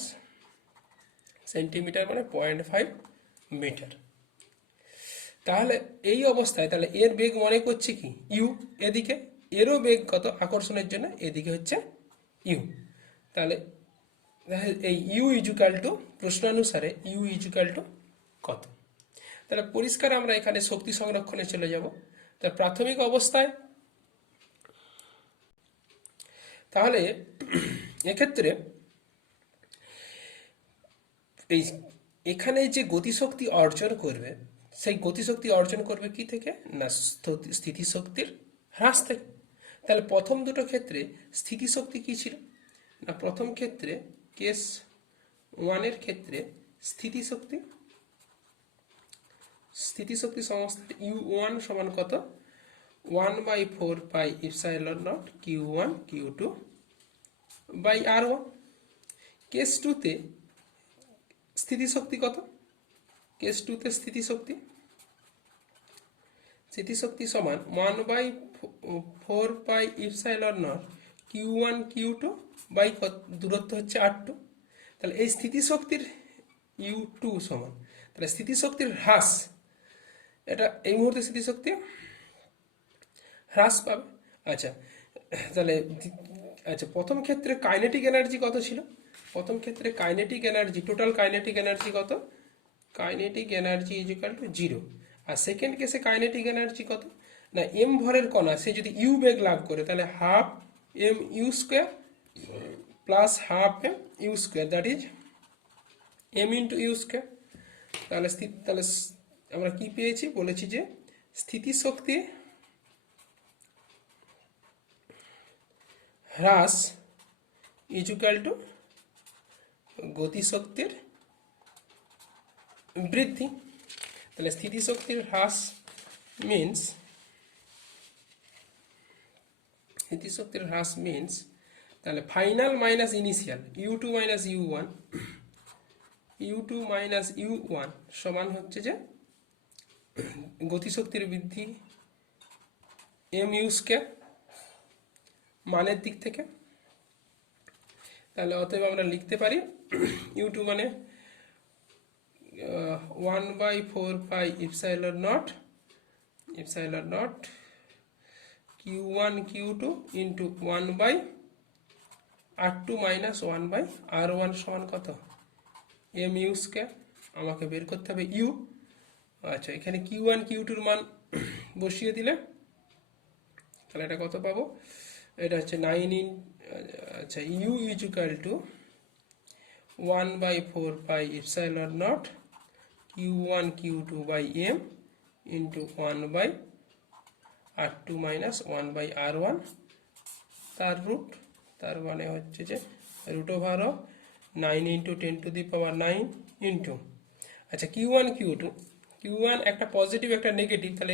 সেন্টিমিটার, মানে 0.5 মিটার। তাহলে এই অবস্থায় তাহলে এর বেগ মনে করছে কি ইউ, এদিকে এরও বেগ কত আকর্ষণের জন্য, এদিকে হচ্ছে ইউ। তাহলে এই ইউ ইজুকাল টু, প্রশ্নানুসারে ইউ ইজুকাল টু কত। তাহলে পরিষ্কার আমরা এখানে শক্তি সংরক্ষণে চলে যাব। তার প্রাথমিক অবস্থায় তাহলে এক্ষেত্রে এই এখানে যে গতিশক্তি অর্জন করবে, সেই গতিশক্তি অর্জন করবে কি থেকে না, স্থিতিশক্তির হ্রাস থেকে। তাহলে প্রথম দুটো ক্ষেত্রে স্থিতিশক্তি কি ছিল না, প্রথম ক্ষেত্রে কেস 1-এর ক্ষেত্রে স্থিতিশক্তি সমস্ত U1 সমান কত, 1/4 pi epsilon naught Q1 Q2 by R1। Case 2-তে স্থিতিশক্তি কত, কেস 2-তে স্থিতিশক্তি সমান 1/4 pi epsilon naught Q1 Q2 by দূরত্ব হচ্ছে R2। তাহলে এই স্থিতিশক্তির U2 সমান, তাহলে স্থিতিশক্তির হ্রাস, এটা এই মুহূর্তে স্থিতিশক্তি হ্রাস পাবে। আচ্ছা, তাহলে আচ্ছা, প্রথম ক্ষেত্রে কাইনেটিক এনার্জি কত ছিল, প্রথম ক্ষেত্রে kinetic energy, total kinetic energy কত, কাইনেটিক এনার্জি ইজিক্যাল টু 0। আর সেকেন্ড কেসে কাইনেটিক এনার্জি কত না, এম ভরের কণা সে যদি ইউ বেগ লাভ করে, তাহলে half m u square plus half m u square, that is m into u square. তাহলে আমরা কি পেয়েছি, বলেছি যে স্থিতিশক্তি হ্রাস ইজুকাল টু গতিশক্তির বৃদ্ধি। তাহলে স্থিতিশক্তির হ্রাস মিন্স, তাহলে final minus initial U2 minus U1 সমান হচ্ছে যে গতিশক্তির বৃদ্ধি এম ইউ স্কয়ার মানের দিক থেকে। তাহলে অতএব আমরা লিখতে পারি U2 মানে 1/4 pi epsilon naught Q1 Q2 into 1/R2 minus 1/R1 সমান কত, এম ইউ স্কয়ার। আমাকে বের করতে হবে ইউ। আচ্ছা, এখানে Q1 Q2-র মান বসিয়ে দিলে তাহলে এটা কত পাবো, এটা হচ্ছে 9 আচ্ছা, u equal to 1/4 pi epsilon naught Q1 Q2 by m into 1/R2 minus 1/R1 তার রুট, তার মানে হচ্ছে যে root over of 9 into 10⁻9 into, আচ্ছা Q1 Q1 একটা পজিটিভ একটা নেগেটিভ, তাহলে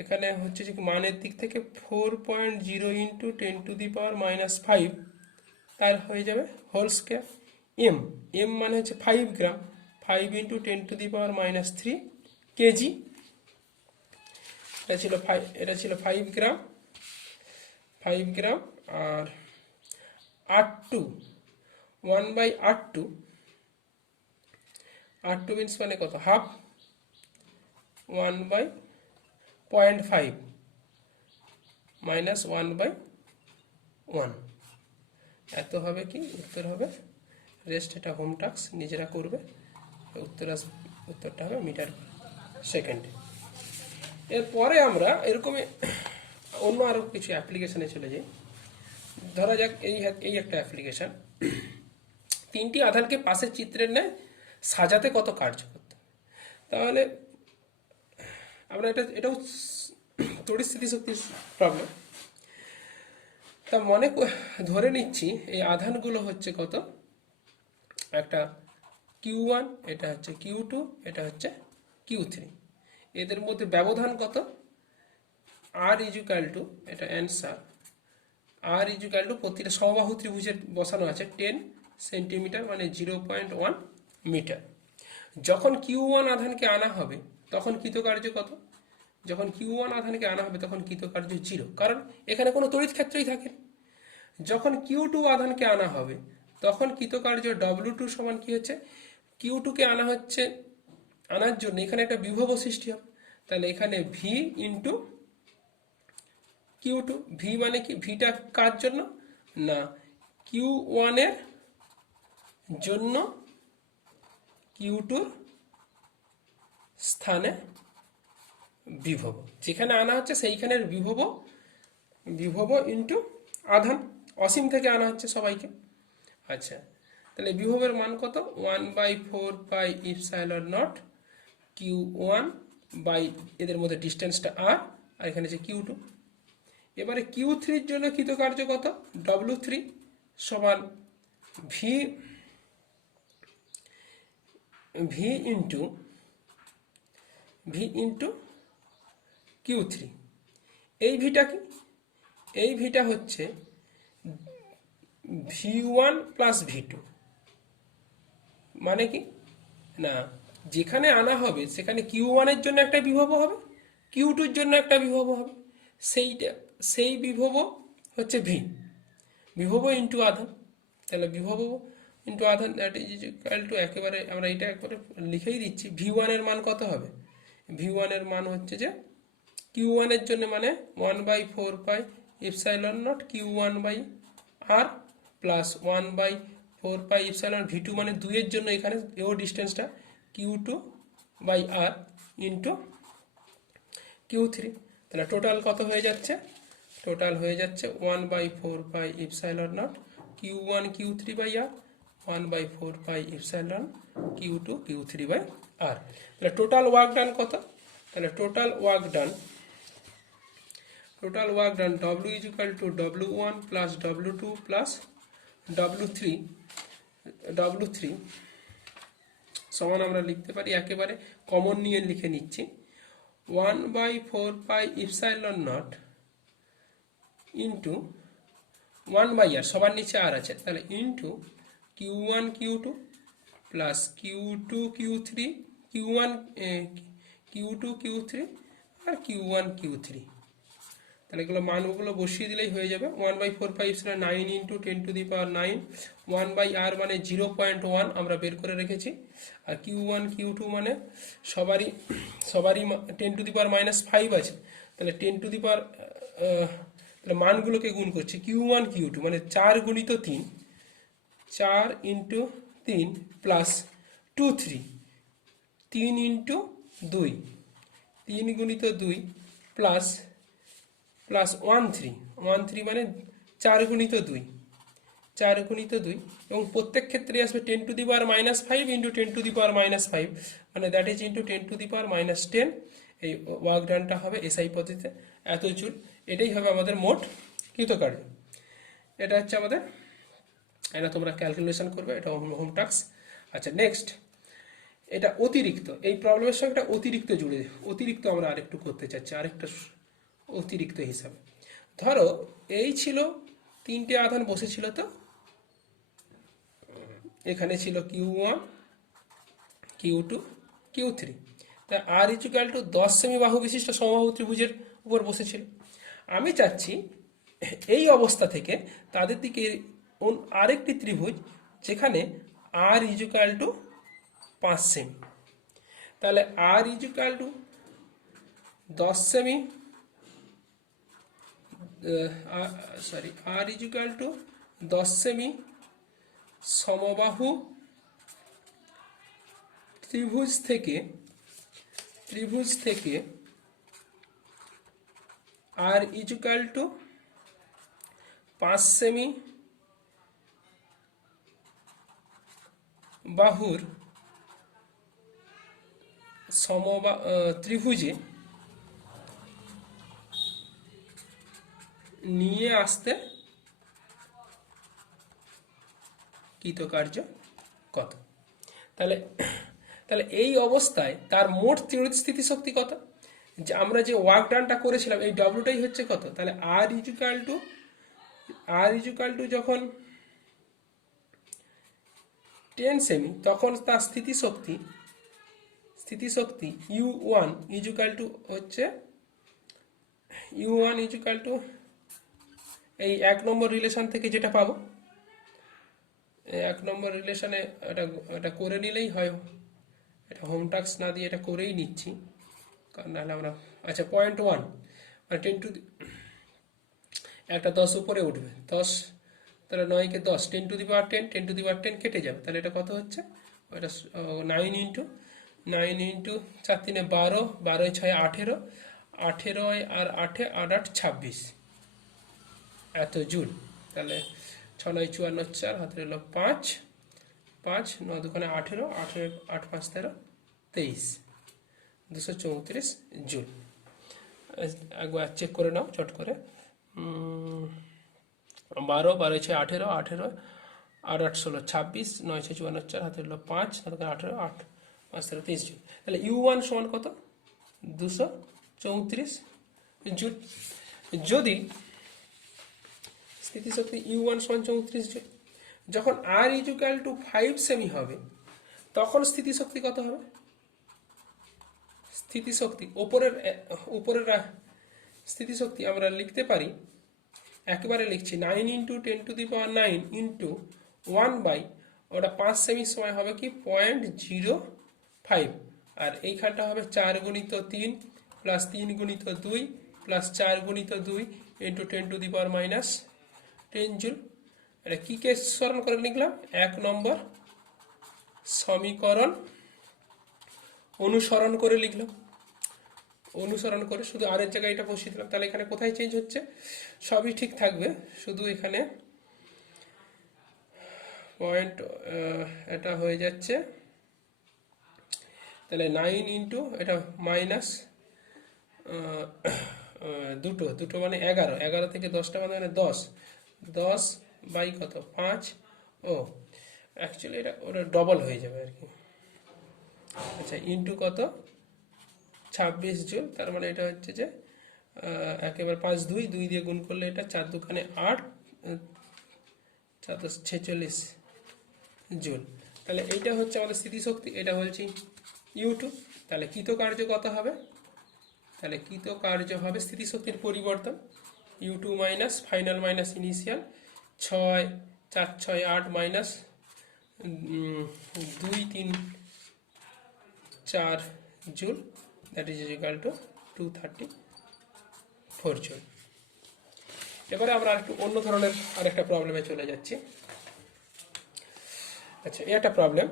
এখানে হচ্ছে যে মানের দিক থেকে 4.0 ইন্টু 10⁻⁻5 তার হয়ে যাবে হোল স্কয়ার। এম মানে হচ্ছে 5 গ্রাম, 5 ইন্টু 10⁻³ কেজি। এটা ছিল 5 গ্রাম, 5 গ্রাম। আর R2, 1/R2, R2 মিনস মানে কত, হাফ, 1/0.5 মাইনাস 1/1, এত হবে কি উত্তর হবে। রেস্ট এটা হোম টাস্ক নিজেরা করবে, উত্তরটা হবে মিটার সেকেন্ডে। এরপরে আমরা এরকমই অন্য আরও কিছু অ্যাপ্লিকেশানে চলে যাই। ধরা যাক এই একটা অ্যাপ্লিকেশান, 3টি আধানকে পাশের চিত্রের ন্যায় সাজাতে কত কার্য করতে হবে। তাহলে আমরা এটাও তড়িৎ স্থিতিশক্তির প্রবলেম। তা ধরে নিচ্ছি এই আধানগুলো হচ্ছে কত, একটা Q1, এটা হচ্ছে Q2, এটা হচ্ছে Q3। এদের মধ্যে ব্যবধান কত, R ইজুকাল টু, এটা অ্যান্সার, R ইজুকাল টু প্রতিটা সমবাহু ত্রিভুজের বসানো আছে 10 সেন্টিমিটার মানে 0.1 মিটার। যখন Q1 আধানকে আনা হবে তখন কৃতকার্য কত, যখন Q1 আধানকে আনা হবে তখন কৃতকার্য 0, কারণ এখানে কোনো তড়িৎ ক্ষেত্রই থাকে। যখন Q2 আধানকে আনা হবে তখন কৃতকার্য W2 সমান কি হচ্ছে, Q2 কে আনার জন্য এখানে একটা বিভব সৃষ্টি হবে। তাহলে এখানে V ইন্টু Q2, V মানে কি, ভিটা কার জন্য না Q1 এর জন্য Q2 স্থানে বিভব, যেখানে আনা হচ্ছে সেইখানের বিভব ইন্টু আধান, অসীম থেকে আনা হচ্ছে সবাইকে। আচ্ছা, তাহলে বিভবের মান কত, 1/4πε0 Q1 বাই এদের মধ্যে ডিস্টেন্সটা R, আর এখানে হচ্ছে Q2। এবারে Q3 জন্য কৃতকার্য কত, W3 সমান V ইন্টু Q3। এই ভিটা কি, এই ভিটা হচ্ছে V1 প্লাস V2, মানে কি না যেখানে আনা হবে সেখানে Q1 এর জন্য একটা বিভব হবে, Q2 এর জন্য একটা বিভব হবে, সেই বিভব হচ্ছে বিভব ইন্টু আধান। তাহলে বিভব ইন্টু আধান দ্যাট ইজ ইকুয়াল টু, একেবারে আমরা এটা একবারে লিখেই দিচ্ছি, V1 এর মান কত হবে, V1 এর মান হচ্ছে যে Q1 এর জন্য মানে 1/4πε0 Q1/R প্লাস 1/4πε V2 মানে 2 এর জন্য এখানে এও ডিস্টেন্সটা Q2/R ইন্টু Q3। তাহলে টোটাল কত হয়ে যাচ্ছে, টোটাল হয়ে যাচ্ছে 1/4πε0 Q1 Q3/R, 1/4πε Q2 Q3/R। তাহলে টোটাল ওয়ার্ক ডান কত, তাহলে total work done W is equal to W1 plus W2 plus W3 সমান আমরা লিখতে পারি, একেবারে কমন নিয়ে লিখে নিচ্ছি, 1/4πε0 ইন্টু 1/R, সবার নিচে আর আছে, তাহলে into Q1 Q2 plus Q2 Q3, Q2 Q3 আর Q1 Q3। তাহলে এগুলো মানগুলো বসিয়ে দিলেই হয়ে যাবে, 1/4πε 9 ইন্টু 10⁹ 1/R মানে 0.1 আমরা বের করে রেখেছি, আর Q1 Q2 মানে সবারই 10⁻5 আছে, তাহলে তাহলে মানগুলোকে গুণ করছি, Q1 Q2 মানে 4 গুণিত 3, 4 ইন্টু 3 প্লাস 2 3, 3 ইন্টু 2, 3 গুণিত 2 প্লাস 1/3 মানে 4 গুণিত 2, 4 গুণিত 2, এবং প্রত্যেক ক্ষেত্রে আসবে 10⁻5 ইন্টু 10⁻5 মানে দ্যাট ইজ ইন্টু 10⁻10। এই ওয়ার্ক ডানটা হবে এসআই পদ্ধতিতে এত জুল, এটাই হবে আমাদের মোট কৃতকার্য। এটা হচ্ছে আমাদের, এটা তোমরা ক্যালকুলেশন করবে, এটা হোম টাস্ক। আচ্ছা নেক্সট, এটা অতিরিক্ত, এই প্রবলেমের সঙ্গে একটা অতিরিক্ত আমরা আরেকটু করতে চাচ্ছি, আরেকটা অতিরিক্ত হিসাবে। ধরো এই ছিল 3টে আধান বসেছিল, তো এখানে ছিল Q1 Q2 Q3, তা আর ইকুয়াল টু 10 সেমি বাহু বিশিষ্ট সমবাহু ত্রিভুজের উপর বসেছিল। আমি চাচ্ছি এই অবস্থা থেকে তাদের দিকে আরেকটি ত্রিভুজ যেখানে আর ইকুয়াল টু 5 সেমি। তাহলে আর ইকুয়াল টু 10 সেমি, আর ইকুয়াল টু 10 সেমি সমবাহু ত্রিভুজ থেকে আর ইকুয়াল টু 5 সেমি বাহুর ত্রিভুজে নিয়ে আসতে কৃতকার্য কত। তাহলে তাহলে এই অবস্থায় তার মোট তড়িৎ স্থিতিশক্তি কত? যে আমরা যে ওয়ার্ক ডানটা করেছিলাম এই ডব্লিউটাই হচ্ছে কত? তাহলে আর ইকুয়াল টু যখন 10 সেমি তখন তার স্থিতিশক্তি U1 ইকুয়াল টু হচ্ছে U1 ইকুয়াল টু এই 1 নম্বর রিলেশন থেকে যেটা পাবো, 1 নম্বর রিলেশনে এটা করে নিলেই হয়। এটা হোম টাস্ক না দিয়ে এটা করেই নিচ্ছি, কারণ নাহলে আমরা আচ্ছা 0.1 মানে 10 টু একটা 10 উপরে উঠবে 10, তাহলে 9 কে 10 10 to the power 10 10 to the পাওয়ার 10 কেটে যাবে। তাহলে এটা কত হচ্ছে? এটা 9 ইন্টু 4 3 12, 12 6 18, 18 আর 8 8 8 26 এত জুল। তাহলে 6 9 54 4 হাতে হলো 5 5 9 2 18 18 8 5 13 23 234 জুল। একবার চেক করে নাও চট করে। 12 12 6 18 18 8 8 16 26 9 6 54 4 হাতে হলো 5 18 8 5 13 23 জুল। তাহলে U1 সমান কত? 234 জুল। যদি স্থিতিশক্তি U1 সমান 34 জুল, যখন R ইকুয়াল টু 5 সেমি হবে তখন স্থিতিশক্তি কত হবে? স্থিতিশক্তি উপরের স্থিতিশক্তি আমরা লিখতে পারি, একেবারে লিখছি 9 into 10 to the power 9 into 1 by ওটা 5 সেমির সময় হবে কি 0.05, আর এইখানটা হবে 4 গুণিত 3 প্লাস 3 গুণিত 2 প্লাস 4 গুণিত 2 into 10 to the power minus 10 joule. এটা কি কে স্মরণ করে লিখলাম? 1 নম্বর সমীকরণ অনুসরণ করে লিখলাম, অনুসরণ করে শুধু আর এর জায়গায় এটা বসিয়ে দিলাম। তাহলে এখানে কোথায় চেঞ্জ হচ্ছে? সবই ঠিক থাকবে, শুধু এখানে পয়েন্ট এটা হয়ে যাচ্ছে। তাহলে 9 ইন্টু এটা মাইনাস দুটো মানে 11, 11 থেকে 10টা মানে 10 10 বাই কত 5, ও অ্যাকচুয়ালি এটা ওটা ডবল হয়ে যাবে আর কি। আচ্ছা ইন্টু কত 26 জুল। তার মানে এটা হচ্ছে যে একেবারে 5 2 2 দিয়ে গুণ করলে এটা 4 দুখানে 8 4 10 46 জুল। তাহলে এইটা হচ্ছে আমাদের স্থিতিশক্তি, এটা বলছি U2। তাহলে কৃতকার্য কত হবে? তাহলে কৃতকার্য হবে স্থিতিশক্তির পরিবর্তন U2 minus final minus initial 6 4 6 8 minus 2 3 4 joule, that is equal two 234 joule. এবারে আমরা একটু অন্য ধরনের আরেকটা প্রবলেমে চলে যাচ্ছি। আচ্ছা এই একটা প্রবলেম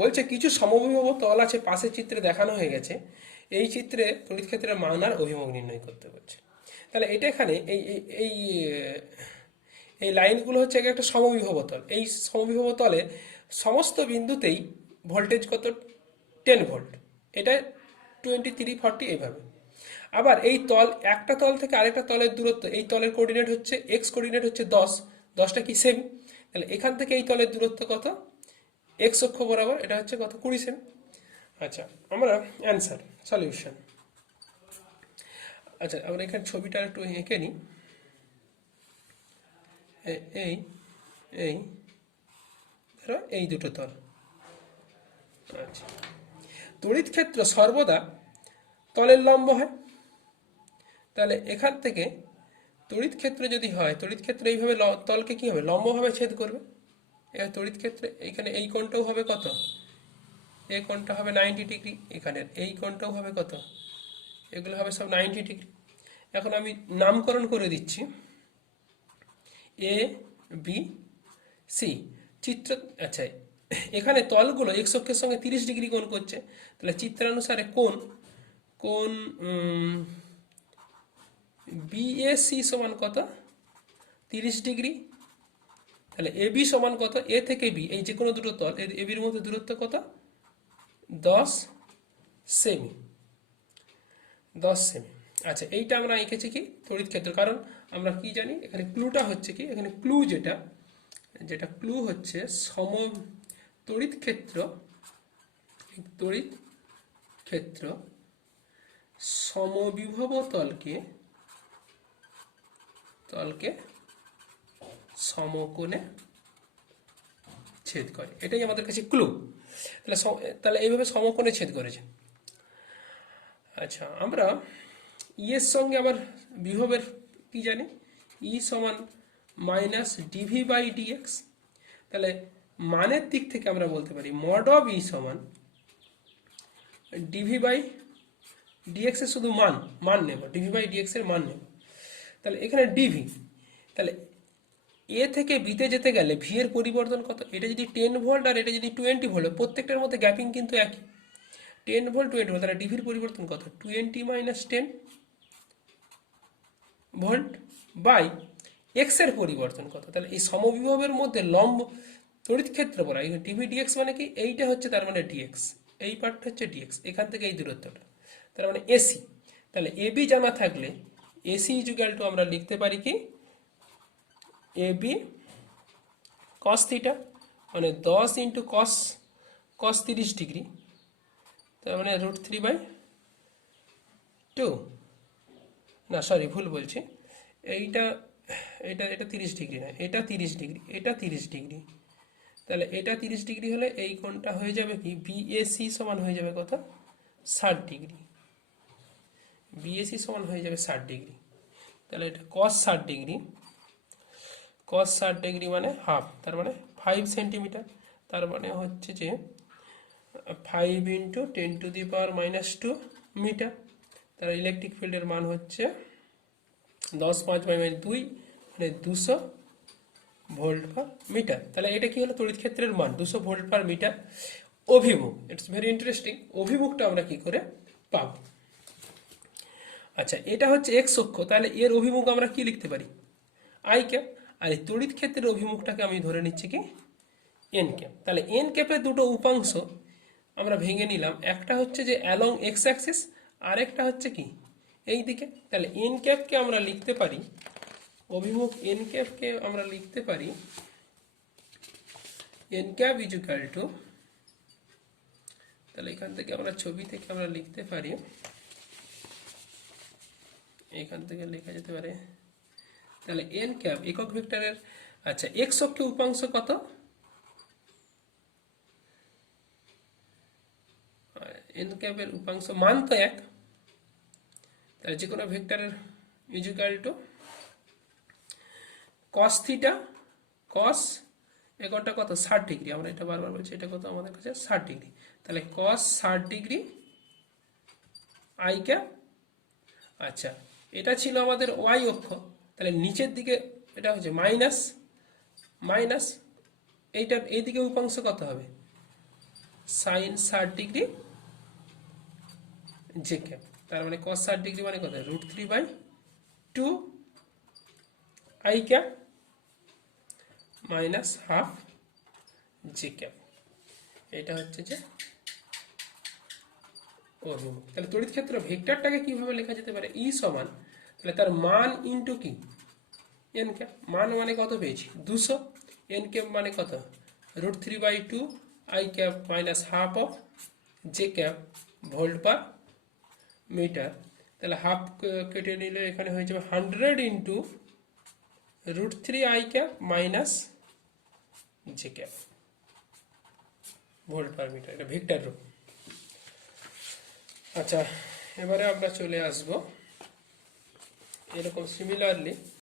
বলছে কিছু সমবিভব তল আছে, পাশের চিত্রে দেখানো হয়ে গেছে। এই চিত্রে তড়িৎ ক্ষেত্রের মান আর অভিমুখ নির্ণয় করতে বলছে। তাহলে এটা এখানে এই এই এই লাইনগুলো হচ্ছে একটা সমবিভব তল। এই সমবিভব তলে সমস্ত বিন্দুতেই ভোল্টেজ কত 10 ভোল্ট, এটা 23 40 এইভাবে। আবার এই তল একটা তল থেকে আরেকটা তলের দূরত্ব, এই তলের কোঅর্ডিনেট হচ্ছে এক্স কোঅর্ডিনেট হচ্ছে 10, 10টা কি সেমি। তাহলে এখান থেকে এই তলের দূরত্ব কত? এক্স অক্ষ বরাবর এটা হচ্ছে কত 20 সেমি। আচ্ছা আমরা অ্যান্সার সলিউশন, আচ্ছা আমরা এখানে ছবিটা একটু এঁকে নিই। এই এই এই দুটো তল। আচ্ছা তড়িৎ ক্ষেত্র সর্বদা তলের লম্ব হয়। তাহলে এখান থেকে তড়িৎ ক্ষেত্র যদি হয়, তড়িৎ ক্ষেত্র এইভাবে তলকে কি হবে, লম্বভাবে ছেদ করবে। এবার তড়িৎ ক্ষেত্রে এখানে এই কোণটাও হবে কত, এই কোণটা হবে 90 ডিগ্রি, এখানের এই কোণটাও হবে কত, এগুলো হবে সব 90 ডিগ্রি। এখন আমি নামকরণ করে দিচ্ছি এ বি সি চিত্র। আচ্ছা, এখানে তলগুলো এক্স অক্ষের সঙ্গে 30 ডিগ্রি কোণ করছে, তাহলে চিত্রানুসারে কোণ কোণ বিএসি সমান কত, 30 ডিগ্রি। তাহলে এ বি সমান কত, এ থেকে বি এই যে কোনো দুটো তল এ বির মধ্যে দূরত্ব কত, 10 সেমি, 10 সেমি। আচ্ছা, এইটা আমরা এঁকেছি কি তড়িৎ ক্ষেত্র, কারণ আমরা কি জানি এখানে ক্লুটা হচ্ছে কি, এখানে ক্লু যেটা যেটা ক্লু হচ্ছে তড়িৎ ক্ষেত্র, তড়িৎ ক্ষেত্র সমবিভব তলকে সমকোণে ছেদ করে, এটাই আমাদের কাছে ক্লু। তাহলে এইভাবে সমকোণে ছেদ করেছে। আচ্ছা, আমরা ই এর সঙ্গে আবার বিভবের কি জানি, ই সমান মাইনাস ডিভি বাই ডিএক্স। তাহলে মানের দিক থেকে আমরা বলতে পারি মড অফ ই সমান ডিভি বাই ডিএক্স এর শুধু মান নেব, ডিভি বাই ডিএক্স এর মান নেব। তাহলে এখানে ডিভি, তাহলে এ থেকে বিতে যেতে গেলে ভি এর পরিবর্তন কত, এটা যদি 10 ভোল্ট আর এটা যদি 20 ভোল্ট, প্রত্যেকটার মধ্যে গ্যাপিং কিন্তু একই, 10 ভোল্ট 20 ভোল্ট, তাহলে ডিভির পরিবর্তন কত, 20 মাইনাস 10 ভোল্ট বাই এক্স এর পরিবর্তন কত। তাহলে এই সমবিভবের মধ্যে লম্ব তড়িৎ ক্ষেত্র বলা, ডিভি ডিএক্স মানে কি, এইটা হচ্ছে তার মানে ডিএক্স, এই পার্টটা হচ্ছে ডিএক্স, এখান থেকে এই দূরত্বটা, তার মানে এসি। তাহলে এবি জানা থাকলে এসি ইজুগাল টু আমরা লিখতে পারি কি এবি কস থিটা, মানে 10 ইন্টু কস 30 ডিগ্রি, তার মানে √3/2, না সরি ভুল বলছি, এইটা এটা এটা 30 ডিগ্রি না, এটা 30 ডিগ্রি, এটা 30 ডিগ্রি। তাহলে এটা 30 ডিগ্রি হলে এই কোণটা হয়ে যাবে কি বিএসি সমান হয়ে যাবে কত, 60 ডিগ্রি, বিএসি সমান হয়ে যাবে 60 ডিগ্রি। তাহলে এটা কস 60 ডিগ্রি, কস 60 ডিগ্রি মানে হাফ, তার মানে 5 সেন্টিমিটার, তার মানে হচ্ছে যে 5 ইন্টু 10⁻⁻² মিটার। তার ইলেকট্রিক ফিল্ডের মান হচ্ছে 10 5 2 মানে 200 ভোল্ট পার মিটার। তাহলে এটা কি হলো তড়িৎ ক্ষেত্রের মান 200 ভোল্ট পার মিটার। অভিমুখ, ইটস ভেরি ইন্টারেস্টিং, অভিমুখটা আমরা কি করে পাব। আচ্ছা, এটা হচ্ছে এক্স অক্ষ, তাহলে এর অভিমুখ আমরা কি লিখতে পারি, আই ক্যাপ। আর এই তড়িৎ ক্ষেত্রের অভিমুখটাকে আমি ধরে নিচ্ছি কি এন ক্যাপ। তাহলে এন ক্যাপের দুটো উপাংশ আমরা ভেঙে নিলাম, একটা হচ্ছে যে অ্যালং এক্স অ্যাক্সিস, আর একটা হচ্ছে কি এই দিকে। তাহলে এন ক্যাপকে আমরা লিখতে পারি, অভিমুখ এন ক্যাপকে আমরা লিখতে পারি এন ক্যাপ ইজুকাল টু, তাহলে এখান থেকে আমরা ছবি থেকে আমরা লিখতে পারি, এখান থেকে লেখা যেতে পারে, তাহলে এন ক্যাপ একক ভেক্টরের, আচ্ছা এক্স অক্ষে উপাংশ কত, এন ক্যাপের উপাংশ মান তো 1, তাহলে যে কোনো ভেক্টরের ইজুকাল টু কস থিটা, কস একটা কত 60 ডিগ্রি, আমরা এটা বারবার বলছি, এটা কত আমাদের কাছে 60 ডিগ্রি। তাহলে কস 60 ডিগ্রি আই ক্যাপ। আচ্ছা, এটা ছিল আমাদের ওয়াই অক্ষ, তাহলে নিচের দিকে এটা হচ্ছে মাইনাস এইটার এইদিকে উপাংশ কত হবে, সাইন 60 ডিগ্রি জে ক্যাপ। তার মানে কস 60 ডিগ্রি মানে কত, √3/2 i cap minus half J cap. এটা হচ্ছে যে অভিমুখ। তাহলে তড়িৎ ক্ষেত্র ভেক্টরটাকে কিভাবে লেখা যেতে পারে, ই সমান, তাহলে তার মান ইন্টু কি এন ক্যাপ, মান মানে কত পেয়েছি 200, এন ক্যাপ মানে কত √3/2 i cap minus half of j cap volt per metre. তাহলে হাফ কেটে নিলে এখানে হয়ে যাবে 100 into √3 i cap minus j cap volt per metre, এটা ভেক্টর রূপ। আচ্ছা, এবারে আমরা চলে আসব এরকম সিমিলারলি